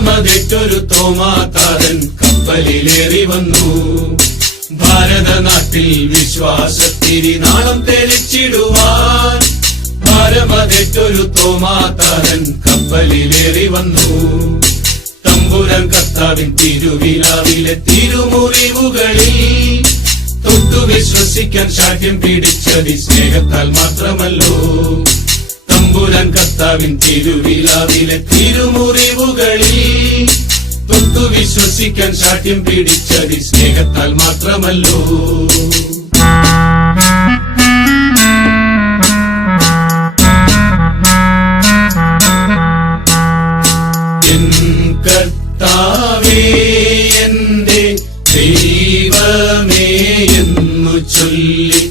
ഭാരമതേറ്റൊരു തോമാതാരൻ കപ്പലിലേറി വന്നു. ഭാരതനാട്ടിൽ വിശ്വാസത്തിരി നാളം തെളിച്ചിടുവാൻ. ഭാരമതേറ്റൊരു തോമാതാരൻ കപ്പലിലേറി വന്നു. തമ്പുരാൻ കർത്താവിൻ തിരുവിലാവിലെ തിരുമുറിവുകളിൽ തൊട്ടു വിശ്വസിക്കാൻ ശാഠ്യം പിടിച്ചതി സ്നേഹത്താൽ മാത്രമല്ലോ. തമ്പുരാൻ കർത്താവിൻ തിരുവിലാവിലെ തിരുമുറിവുകളിൽ തൊട്ടു വിശ്വസിക്കാൻ ശാഠ്യം പിടിച്ചതി സ്നേഹത്താൽ മാത്രമല്ലോ. എൻ കർത്താവേ എന്റെ ദൈവമേ എന്നു ചൊല്ലി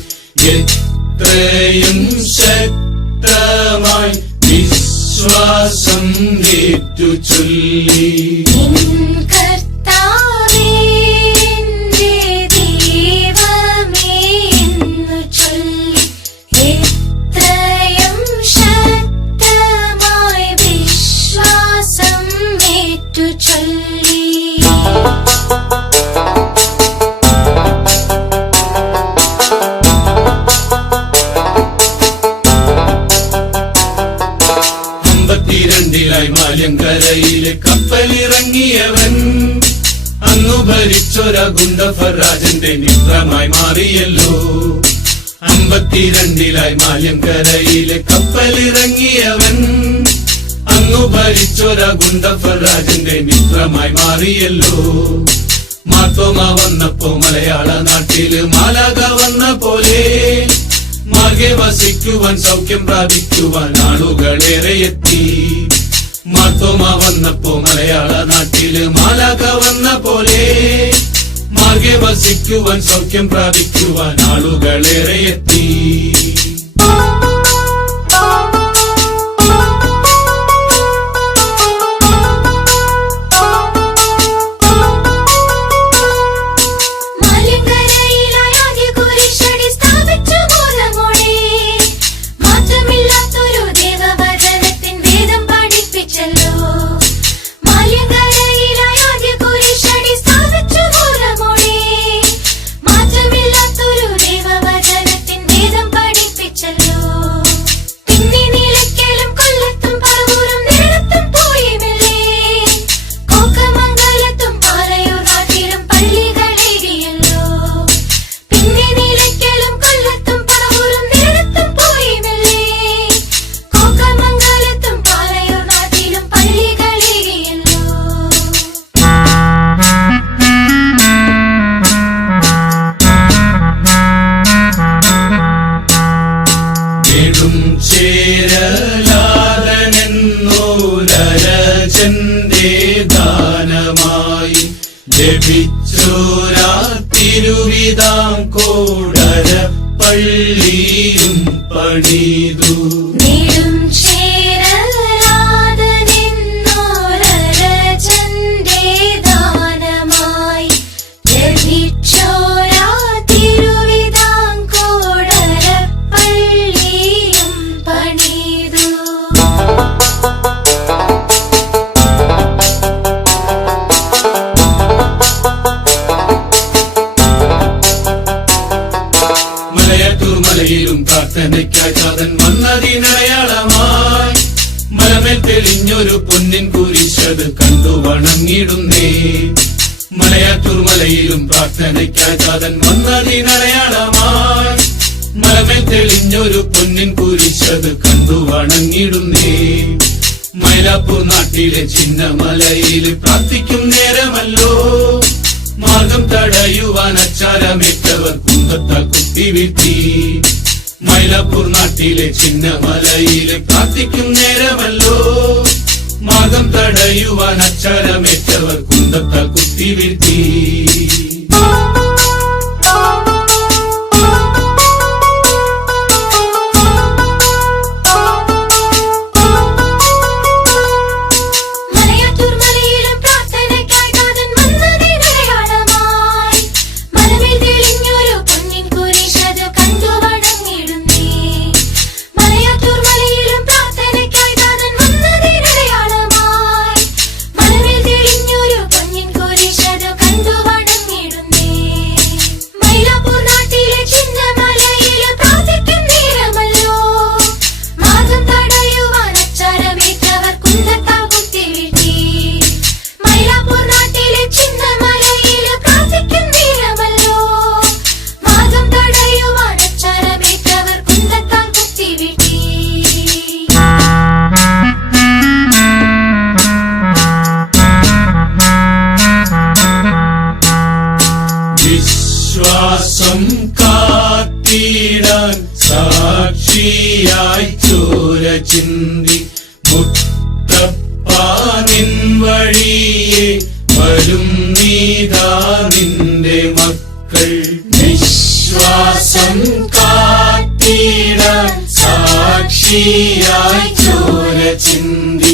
എത്രയും ശക്തമായി വിശ്വാസം ഏറ്റു ചൊല്ലി. ായി മാലങ്കരയിലെ കപ്പലിറങ്ങിയവൻ അന്നു ഭരിച്ചൊര ഗുണ്ടഫരാജന്റെ മിത്രമായി മാറിയല്ലോ. 52 മാലങ്കരയിലെ കപ്പലിറങ്ങിയവൻ അന്നു ഭരിച്ചൊര ഗുണ്ടഫരാജന്റെ മിത്രമായി മാറിയല്ലോ. മാർത്തോമ വന്നപ്പോ മലയാള നാട്ടില് മാലാക വന്ന പോലെ മാർഗെ വസിക്കുവാൻ സൗഖ്യം പ്രാപിക്കുവാൻ ആളുകളേറെ എത്തി. മാർത്തോമ വന്നപ്പോ മലയാള നാട്ടില് മാലാക വന്ന പോലെ മാർഗെ വസിക്കുവാൻ സൗഖ്യം പ്രാപിക്കുവാൻ ആളുകളേറെ എത്തി. ചേരലാദനെന്നോരജന്റെ ദാനമായി ലഭിച്ചോരാ തിരുവിതാംകോടര പള്ളിയും പണിതു. മലയിലും പ്രാർത്ഥനയ്ക്കായി താതൻ വന്നതിനടയാളമായി മലമേൽ തെളിഞ്ഞൊരു പൊന്നിൻ കുരിശത് കണ്ടു വണങ്ങിടുന്നേ. മലയാറ്റൂർ മലയിലും പ്രാർത്ഥനയ്ക്കായി താതൻ വന്നതിനടയാളമായി മലമേൽ തെളിഞ്ഞൊരു പൊന്നിൻ കുരിശത് കണ്ടു വണങ്ങിടുന്നേ. മൈലാപ്പൂർ നാട്ടിലെ ചിന്നമലയില് പ്രാർത്ഥിക്കും നേരമല്ലോ മാർഗം തടയുവാൻ അച്ചാരമേറ്റവർ കുന്തത്താൽ കുത്തി വീഴ്ത്തി. മൈലാപ്പൂർ നാട്ടിലെ ചിന്നമലയിലെ പ്രാർത്ഥിക്കും നേരമല്ലോ മാർഗം തടയുവാൻ അച്ചാരമേറ്റവർ കുന്തത്താൽ കുത്തി വീഴ്ത്തി. മലമേൽ സാക്ഷിയായി ചോര ചിന്തി മുത്തപ്പാ നിൻ വഴിയെ വരും നീതാ നിന്റെ മക്കൾ വിശ്വാസം കാത്തിടാൻ സാക്ഷിയായി ചോര ചിന്തി